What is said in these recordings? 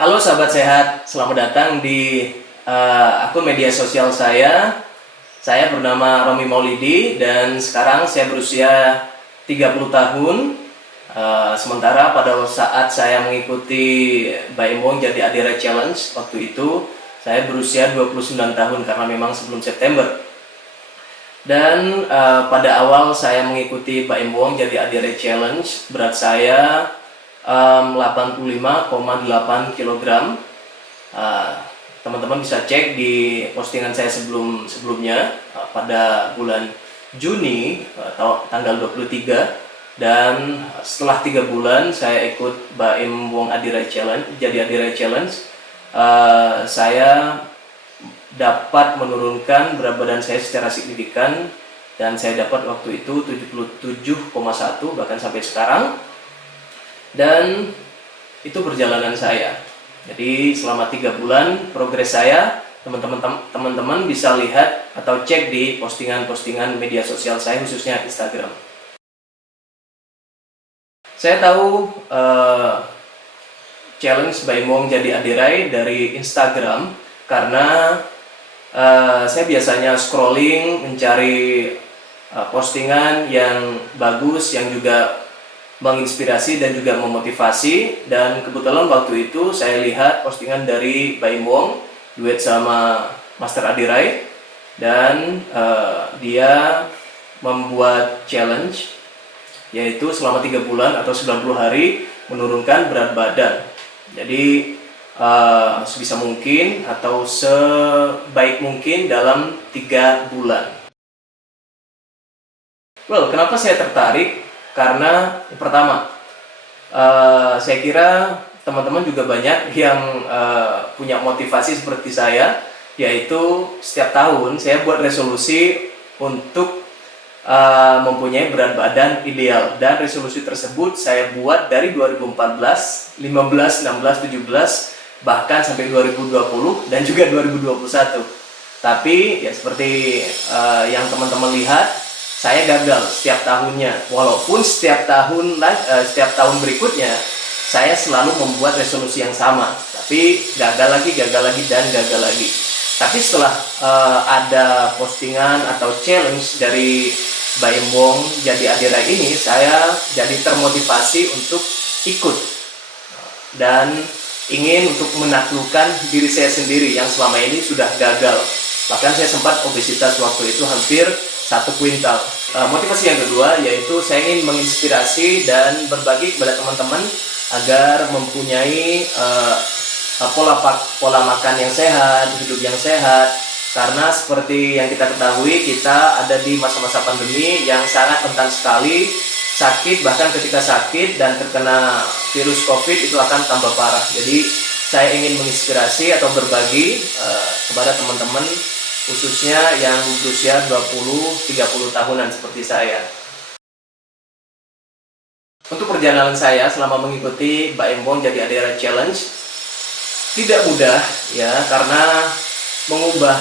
Halo sahabat sehat, selamat datang di akun media sosial saya. Saya bernama Romi Maulidi dan sekarang saya berusia 30 tahun. Sementara pada saat saya mengikuti Baimong Jadi Adira Challenge, waktu itu saya berusia 29 tahun karena memang sebelum September. Dan pada awal saya mengikuti Baimong Jadi Adira Challenge, berat saya 85,8 kg. Teman-teman bisa cek di postingan saya sebelumnya pada bulan Juni tanggal 23, dan setelah 3 bulan saya ikut Baim Wong Adira Challenge, Jadi Adira Challenge. Saya dapat menurunkan berat badan saya secara signifikan dan saya dapat waktu itu 77,1 bahkan sampai sekarang. Dan itu perjalanan saya. Jadi selama 3 bulan progres saya, teman-teman bisa lihat atau cek di postingan-postingan media sosial saya, khususnya Instagram. Saya tahu challenge Baimong Jadi Adirai dari Instagram karena saya biasanya scrolling mencari postingan yang bagus, yang juga menginspirasi dan juga memotivasi. Dan kebetulan waktu itu saya lihat postingan dari Baimong duet sama Master Adirai, dan dia membuat challenge yaitu selama 3 bulan atau 90 hari menurunkan berat badan. Jadi sebisa mungkin atau sebaik mungkin dalam 3 bulan. Well, kenapa saya tertarik? Karena pertama, saya kira teman-teman juga banyak yang punya motivasi seperti saya, yaitu setiap tahun saya buat resolusi untuk mempunyai berat badan ideal, dan resolusi tersebut saya buat dari 2014, 15, 16, 17, bahkan sampai 2020 dan juga 2021. Tapi ya seperti yang teman-teman lihat, saya gagal setiap tahunnya. Walaupun setiap tahun berikutnya saya selalu membuat resolusi yang sama, tapi gagal lagi dan gagal lagi. Tapi setelah ada postingan atau challenge dari Baimong Jadi Adira ini, saya jadi termotivasi untuk ikut dan ingin untuk menaklukkan diri saya sendiri yang selama ini sudah gagal. Bahkan saya sempat obesitas waktu itu hampir 1 kuintal. Motivasi yang kedua yaitu saya ingin menginspirasi dan berbagi kepada teman-teman agar mempunyai pola makan yang sehat, hidup yang sehat. Karena seperti yang kita ketahui, kita ada di masa-masa pandemi yang sangat rentan sekali sakit. Bahkan ketika sakit dan terkena virus COVID itu akan tambah parah. Jadi saya ingin menginspirasi atau berbagi kepada teman-teman, khususnya yang berusia 20-30 tahunan seperti saya. Untuk perjalanan saya selama mengikuti Baimong Jadi Adira Challenge tidak mudah ya, karena mengubah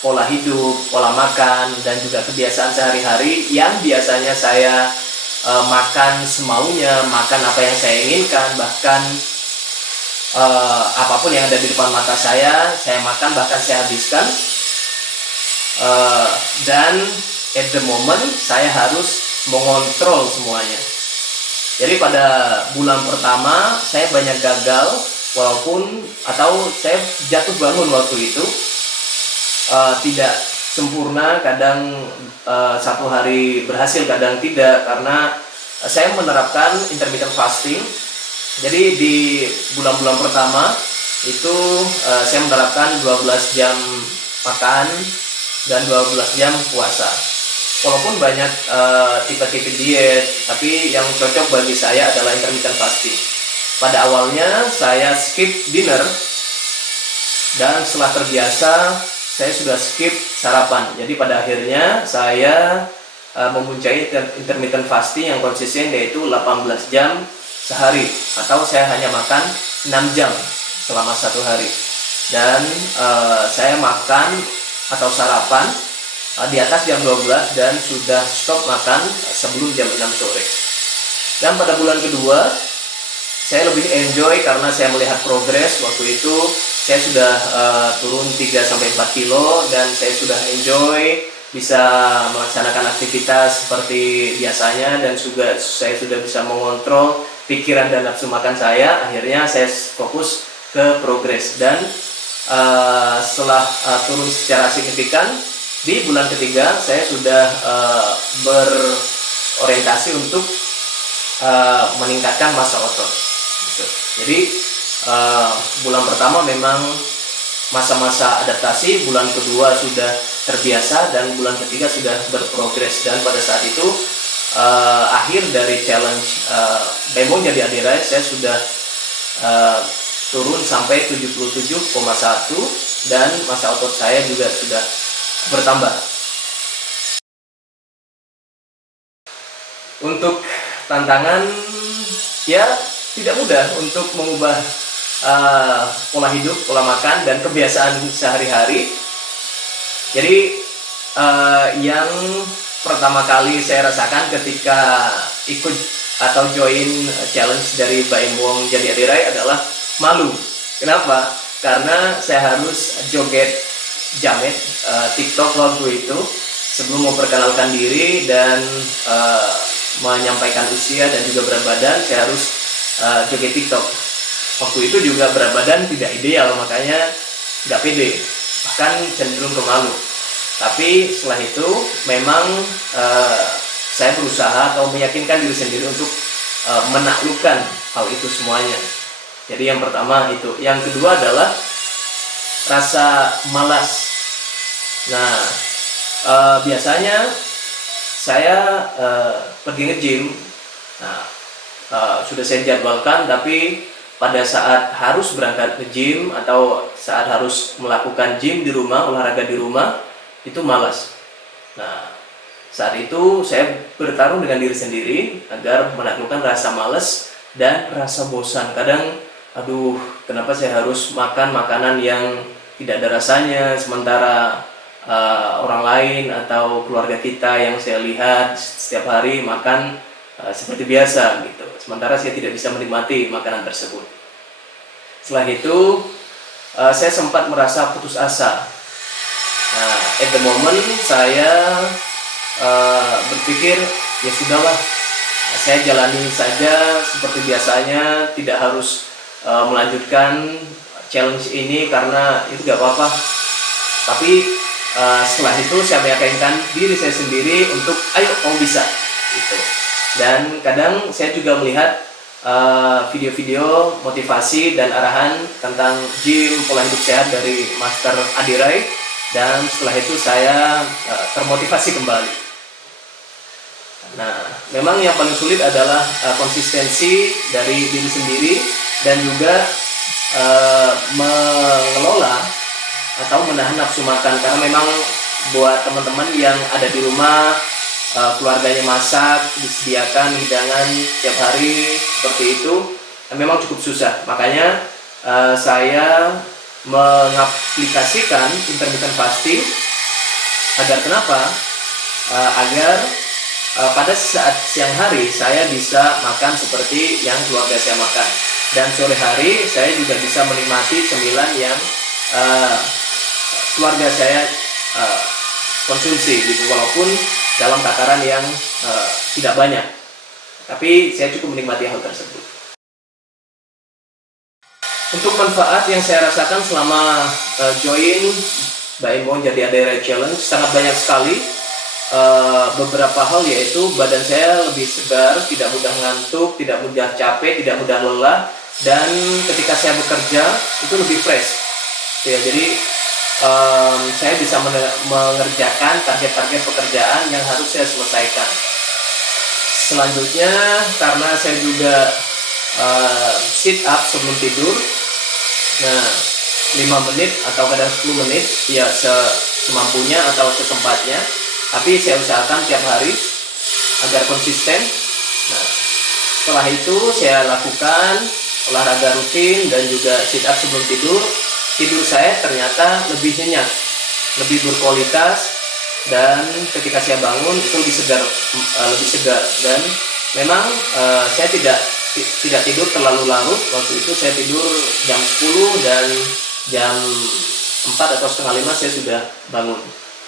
pola hidup, pola makan, dan juga kebiasaan sehari-hari yang biasanya saya makan semaunya, makan apa yang saya inginkan, bahkan apapun yang ada di depan mata saya makan, bahkan saya habiskan. Dan at the moment saya harus mengontrol semuanya. Jadi pada bulan pertama saya banyak gagal, atau saya jatuh bangun waktu itu, tidak sempurna, kadang 1 hari berhasil, kadang tidak, karena saya menerapkan intermittent fasting. Jadi di bulan-bulan pertama itu saya menerapkan 12 jam makan dan 12 jam puasa. Walaupun banyak tipe-tipe diet, tapi yang cocok bagi saya adalah intermittent fasting. Pada awalnya saya skip dinner, dan setelah terbiasa saya sudah skip sarapan. Jadi pada akhirnya saya mempunyai intermittent fasting yang konsisten, yaitu 18 jam sehari, atau saya hanya makan 6 jam selama 1 hari. Dan saya makan atau sarapan di atas jam 12 dan sudah stop makan sebelum jam 6 sore. Dan pada bulan kedua saya lebih enjoy karena saya melihat progres. Waktu itu saya sudah turun 3-4 kilo dan saya sudah enjoy bisa melaksanakan aktivitas seperti biasanya, dan juga saya sudah bisa mengontrol pikiran dan nafsu makan saya. Akhirnya saya fokus ke progres, dan setelah turun secara signifikan di bulan ketiga saya sudah berorientasi untuk meningkatkan massa otot gitu. Jadi bulan pertama memang masa-masa adaptasi, bulan kedua sudah terbiasa, dan bulan ketiga sudah berprogres. Dan pada saat itu akhir dari challenge Baimong Jadi Adirai, saya sudah turun sampai 77,1 dan massa otot saya juga sudah bertambah. Untuk tantangan, ya tidak mudah untuk mengubah pola hidup, pola makan, dan kebiasaan sehari-hari. Jadi yang pertama kali saya rasakan ketika ikut atau join challenge dari Baimong Jadi Adirai adalah malu. Kenapa? Karena saya harus joget jamet TikTok waktu itu sebelum memperkenalkan diri dan menyampaikan usia dan juga berat badan. Saya harus joget TikTok. Waktu itu juga berat badan tidak ideal, makanya nggak pede, bahkan cenderung ke malu. Tapi setelah itu memang saya berusaha atau meyakinkan diri sendiri untuk menaklukkan hal itu semuanya. Jadi yang pertama itu. Yang kedua adalah rasa malas. Nah, biasanya saya pergi nge-gym. Nah, sudah saya jadwalkan, tapi pada saat harus berangkat ke gym atau saat harus melakukan gym di rumah, olahraga di rumah, itu malas. Nah, saat itu saya bertarung dengan diri sendiri agar menaklukkan rasa malas dan rasa bosan. Kadang, aduh, kenapa saya harus makan makanan yang tidak ada rasanya, sementara orang lain atau keluarga kita yang saya lihat setiap hari makan seperti biasa gitu. Sementara saya tidak bisa menikmati makanan tersebut. Setelah itu saya sempat merasa putus asa. Nah, at the moment saya berpikir ya sudahlah, saya jalani saja seperti biasanya, tidak harus melanjutkan challenge ini karena itu gak apa-apa. Tapi setelah itu saya meyakinkan diri saya sendiri untuk ayo kamu bisa gitu. Dan kadang saya juga melihat video-video motivasi dan arahan tentang gym, pola hidup sehat dari Master Adirai, dan setelah itu saya termotivasi kembali. Nah, memang yang paling sulit adalah konsistensi dari diri sendiri dan juga mengelola atau menahan nafsu makan, karena memang buat teman-teman yang ada di rumah, keluarganya masak, disediakan hidangan tiap hari seperti itu, memang cukup susah. Makanya saya mengaplikasikan intermittent fasting agar kenapa? Agar pada saat siang hari saya bisa makan seperti yang keluarga saya makan, dan sore hari saya juga bisa menikmati cemilan yang keluarga saya konsumsi gitu, walaupun dalam takaran yang tidak banyak, tapi saya cukup menikmati hal tersebut. Untuk manfaat yang saya rasakan selama join Baimong Jadi Adirai Challenge sangat banyak sekali. Beberapa hal yaitu badan saya lebih segar, tidak mudah ngantuk, tidak mudah capek, tidak mudah lelah, dan ketika saya bekerja itu lebih fresh ya. Jadi saya bisa mengerjakan target-target pekerjaan yang harus saya selesaikan. Selanjutnya, karena saya juga sit up sebelum tidur, nah 5 menit atau kadang 10 menit ya semampunya atau sesempatnya, tapi saya usahakan tiap hari agar konsisten. Nah, setelah itu saya lakukan olahraga rutin dan juga sit up sebelum tidur. Tidur saya ternyata lebih nyenyak, lebih berkualitas, dan ketika saya bangun itu lebih segar, dan memang saya tidak tidak tidur terlalu larut. Waktu itu saya tidur jam 10 dan jam 4 atau setengah 5 saya sudah bangun,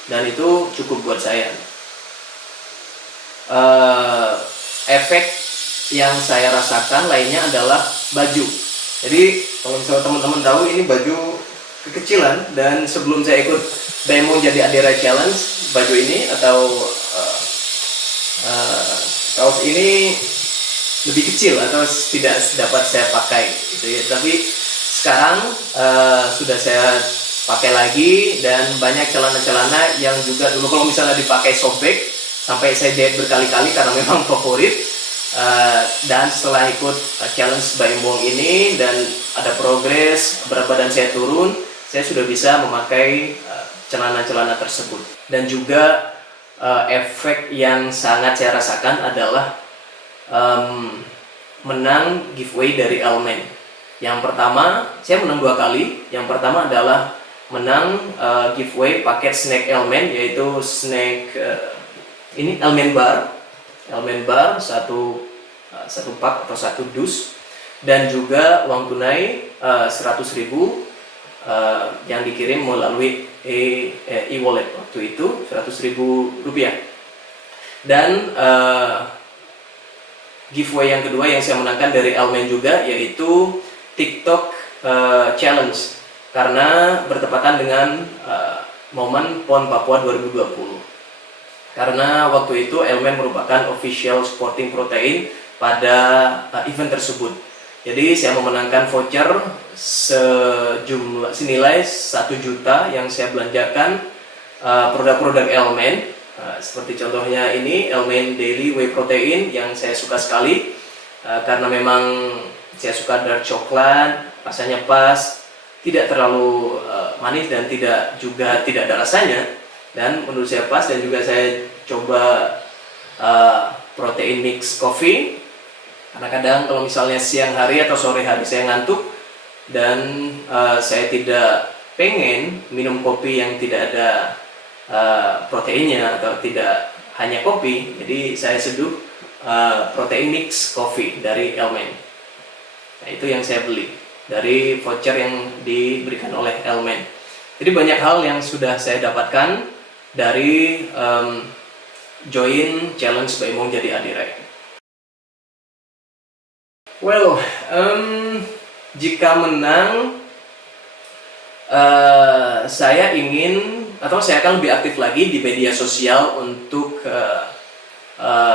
dan itu cukup buat saya. Efek yang saya rasakan lainnya adalah baju. Jadi kalau misalnya teman-teman tahu, ini baju kekecilan, dan sebelum saya ikut Demo Jadi Adira Challenge, baju ini atau kaos ini lebih kecil atau tidak dapat saya pakai gitu ya. Tapi sekarang sudah saya pakai lagi, dan banyak celana-celana yang juga dulu kalau misalnya dipakai sobek, sampai saya jahit berkali-kali karena memang favorit. Dan setelah ikut challenge Baim Wong ini dan ada progres, berat badan saya turun, saya sudah bisa memakai celana-celana tersebut. Dan juga efek yang sangat saya rasakan adalah menang giveaway dari Elmen. Yang pertama, saya menang 2 kali. Yang pertama adalah menang giveaway paket snack Elmen, yaitu snack ini Elmen Bar satu pak atau 1 dus, dan juga uang tunai 100.000 yang dikirim melalui e-wallet waktu itu, 100.000 rupiah. Dan giveaway yang kedua yang saya menangkan dari Elmen juga, yaitu TikTok Challenge, karena bertepatan dengan momen PON Papua 2020. Karena waktu itu Elmen merupakan official sporting protein pada event tersebut. Jadi saya memenangkan voucher senilai 1 juta yang saya belanjakan produk-produk Elmen. Seperti contohnya ini Elmen Daily Whey Protein yang saya suka sekali, karena memang saya suka dark coklat, rasanya pas, tidak terlalu manis dan tidak ada rasanya. Dan menurut saya pas. Dan juga saya coba protein mix coffee, karena kadang kalau misalnya siang hari atau sore hari saya ngantuk dan saya tidak pengen minum kopi yang tidak ada proteinnya atau tidak hanya kopi, jadi saya seduh protein mix coffee dari Elmen. Nah, itu yang saya beli dari voucher yang diberikan oleh Elmen. Jadi banyak hal yang sudah saya dapatkan dari join challenge Baim Wong Jadi Adirai. Well, jika menang, saya ingin atau saya akan lebih aktif lagi di media sosial untuk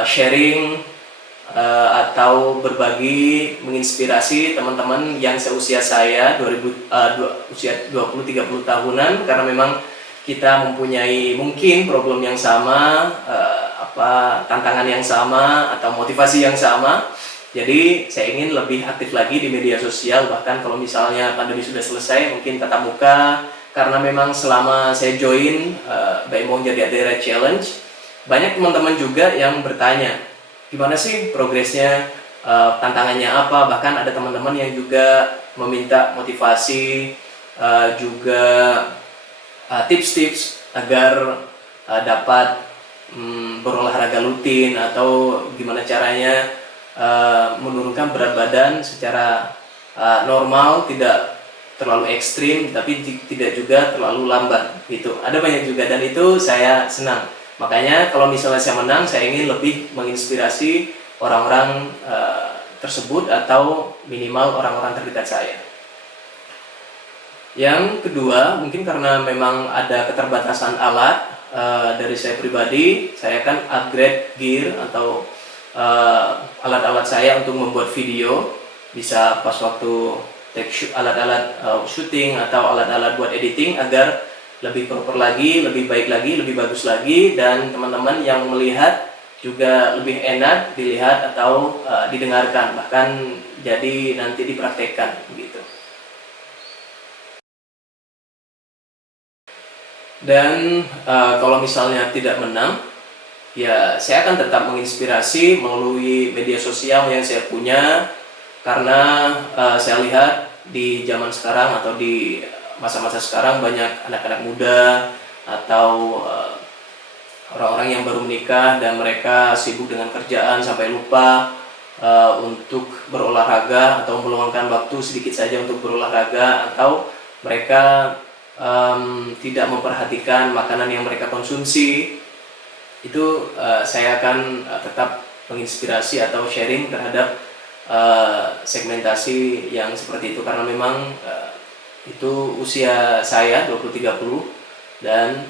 sharing atau berbagi, menginspirasi teman-teman yang seusia saya, usia 20-30 tahunan, karena memang kita mempunyai mungkin problem yang sama, tantangan yang sama atau motivasi yang sama. Jadi saya ingin lebih aktif lagi di media sosial, bahkan kalau misalnya pandemi sudah selesai mungkin tatap muka, karena memang selama saya join Baim Wong Jadi Adira Challenge, banyak teman-teman juga yang bertanya gimana sih progresnya, tantangannya apa. Bahkan ada teman-teman yang juga meminta motivasi, juga tips-tips agar dapat berolahraga rutin, atau gimana caranya menurunkan berat badan secara normal, tidak terlalu ekstrim tapi tidak juga terlalu lambat gitu. Ada banyak juga, dan itu saya senang. Makanya kalau misalnya saya menang, saya ingin lebih menginspirasi orang-orang tersebut, atau minimal orang-orang terdekat saya. Yang kedua, mungkin karena memang ada keterbatasan alat dari saya pribadi, saya akan upgrade gear atau alat-alat saya untuk membuat video. Bisa pas waktu alat-alat syuting atau alat-alat buat editing, agar lebih proper lagi, lebih baik lagi, lebih bagus lagi, dan teman-teman yang melihat juga lebih enak dilihat atau didengarkan, bahkan jadi nanti dipraktekkan begitu. Dan kalau misalnya tidak menang, ya saya akan tetap menginspirasi melalui media sosial yang saya punya, karena saya lihat di zaman sekarang atau di masa-masa sekarang banyak anak-anak muda atau orang-orang yang baru menikah dan mereka sibuk dengan kerjaan sampai lupa untuk berolahraga atau meluangkan waktu sedikit saja untuk berolahraga, atau mereka tidak memperhatikan makanan yang mereka konsumsi, itu saya akan tetap menginspirasi atau sharing terhadap segmentasi yang seperti itu, karena memang itu usia saya 20-30, dan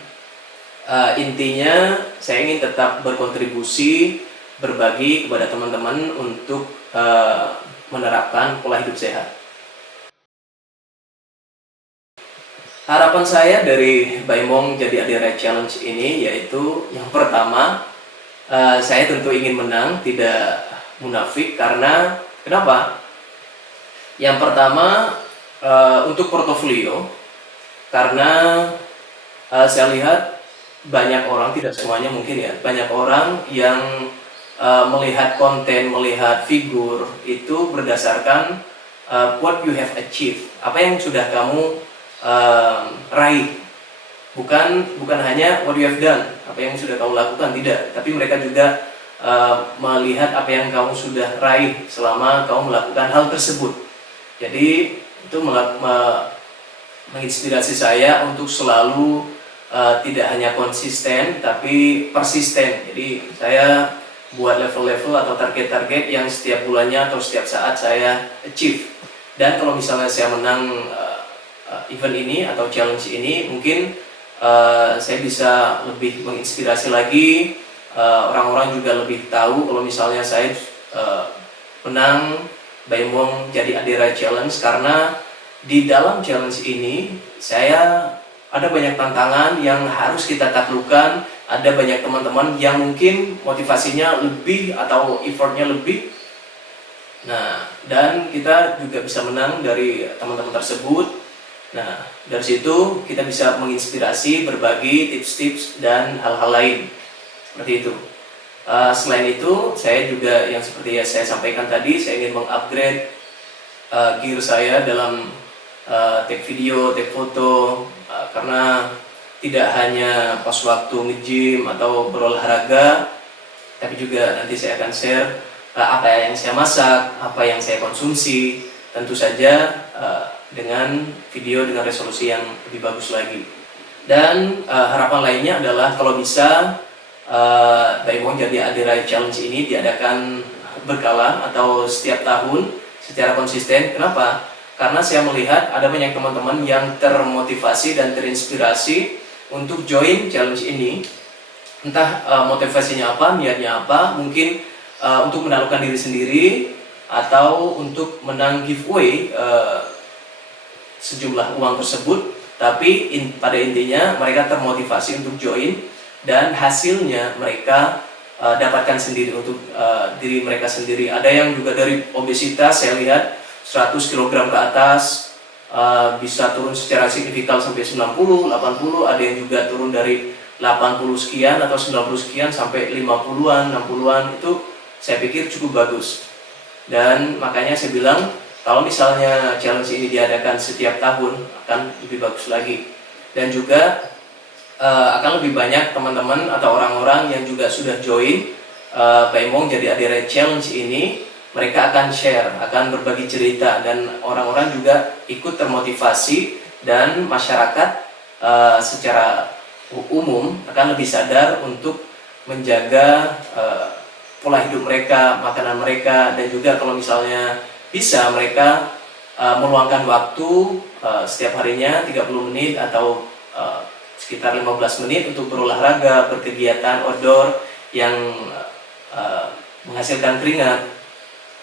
intinya saya ingin tetap berkontribusi, berbagi kepada teman-teman untuk menerapkan pola hidup sehat. Harapan saya dari Baimong Jadi Adirai Challenge ini yaitu, yang pertama, saya tentu ingin menang, tidak munafik. Karena kenapa? Yang pertama, untuk portofolio, karena saya lihat banyak orang, tidak semuanya mungkin ya, banyak orang yang melihat konten, melihat figur itu berdasarkan what you have achieved, apa yang sudah kamu raih, bukan hanya what you have done, apa yang sudah kamu lakukan, tidak, tapi mereka juga melihat apa yang kamu sudah raih selama kamu melakukan hal tersebut. Jadi itu menginspirasi saya untuk selalu tidak hanya konsisten tapi persisten. Jadi saya buat level-level atau target-target yang setiap bulannya atau setiap saat saya achieve. Dan kalau misalnya saya menang event ini atau challenge ini, mungkin saya bisa lebih menginspirasi lagi, orang-orang juga lebih tahu kalau misalnya saya menang Baimong Jadi Adirai Challenge, karena di dalam challenge ini saya ada banyak tantangan yang harus kita taklukkan, ada banyak teman-teman yang mungkin motivasinya lebih atau effortnya lebih. Nah, dan kita juga bisa menang dari teman-teman tersebut. Nah, dari situ kita bisa menginspirasi, berbagi tips-tips dan hal-hal lain seperti itu. Selain itu, saya juga yang seperti yang saya sampaikan tadi, saya ingin mengupgrade gear saya dalam take video, take foto, karena tidak hanya pas waktu nge-gym atau berolahraga, tapi juga nanti saya akan share apa yang saya masak, apa yang saya konsumsi, tentu saja dengan video dengan resolusi yang lebih bagus lagi. Dan harapan lainnya adalah kalau bisa Baimong Jadi Adirai Challenge ini diadakan berkala atau setiap tahun secara konsisten. Kenapa? Karena saya melihat ada banyak teman-teman yang termotivasi dan terinspirasi untuk join challenge ini. Entah motivasinya apa, niatnya apa, mungkin untuk menaklukkan diri sendiri atau untuk menang giveaway sejumlah uang tersebut. Tapi pada intinya mereka termotivasi untuk join, dan hasilnya mereka dapatkan sendiri untuk diri mereka sendiri. Ada yang juga dari obesitas, saya lihat 100 kg ke atas bisa turun secara signifikan sampai 90, 80, ada yang juga turun dari 80 sekian atau 90 sekian sampai 50-an, 60-an. Itu saya pikir cukup bagus. Dan makanya saya bilang, kalau misalnya challenge ini diadakan setiap tahun akan lebih bagus lagi. Dan juga akan lebih banyak teman-teman atau orang-orang yang juga sudah join Baimong Jadi Adirai Challenge ini. Mereka akan share, akan berbagi cerita, dan orang-orang juga ikut termotivasi, dan masyarakat secara umum akan lebih sadar untuk menjaga pola hidup mereka, makanan mereka, dan juga kalau misalnya bisa mereka meluangkan waktu setiap harinya 30 menit atau sekitar 15 menit untuk berolahraga, berkegiatan outdoor yang menghasilkan keringat,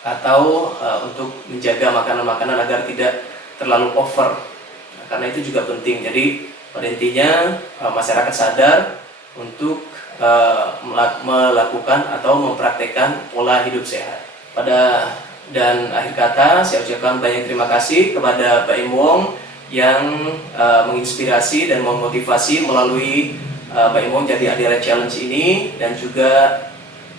atau untuk menjaga makanan-makanan agar tidak terlalu over. Nah, karena itu juga penting. Jadi pada intinya masyarakat sadar untuk melakukan atau mempraktekkan pola hidup sehat. Dan akhir kata saya ucapkan banyak terima kasih kepada Baimong yang menginspirasi dan memotivasi melalui Baimong Jadi Adirai Challenge ini, dan juga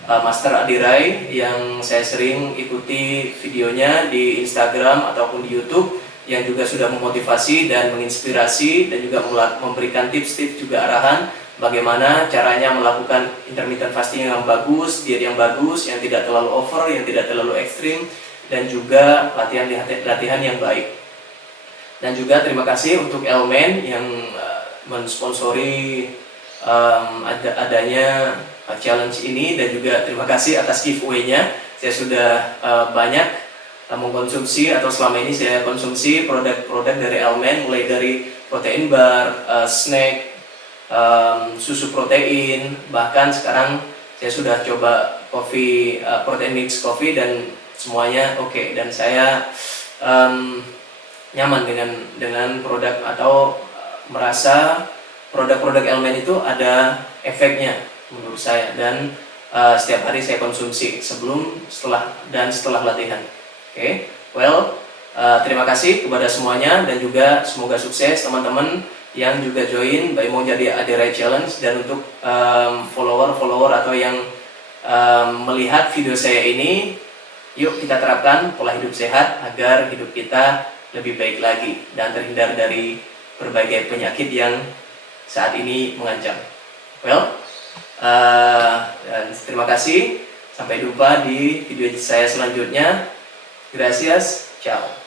Master Adirai yang saya sering ikuti videonya di Instagram ataupun di YouTube, yang juga sudah memotivasi dan menginspirasi dan juga memberikan tips-tips juga arahan bagaimana caranya melakukan intermittent fasting yang bagus, diet yang bagus, yang tidak terlalu over, yang tidak terlalu ekstrim, dan juga latihan yang baik. Dan juga terima kasih untuk Elmen yang mensponsori adanya challenge ini, dan juga terima kasih atas giveaway-nya. Saya sudah banyak mengkonsumsi, atau selama ini saya konsumsi produk-produk dari Elmen, mulai dari protein bar, snack, susu protein, bahkan sekarang saya sudah coba kopi, protein mix coffee, dan semuanya oke. Dan saya nyaman dengan produk, atau merasa produk-produk Elmen itu ada efeknya menurut saya, dan setiap hari saya konsumsi sebelum, setelah, dan setelah latihan. Terima kasih kepada semuanya, dan juga semoga sukses teman-teman yang juga join Mau Jadi Adira Challenge. Dan untuk follower atau yang melihat video saya ini, yuk kita terapkan pola hidup sehat agar hidup kita lebih baik lagi dan terhindar dari berbagai penyakit yang saat ini mengancam. Dan terima kasih. Sampai jumpa di video saya selanjutnya. Gracias, ciao.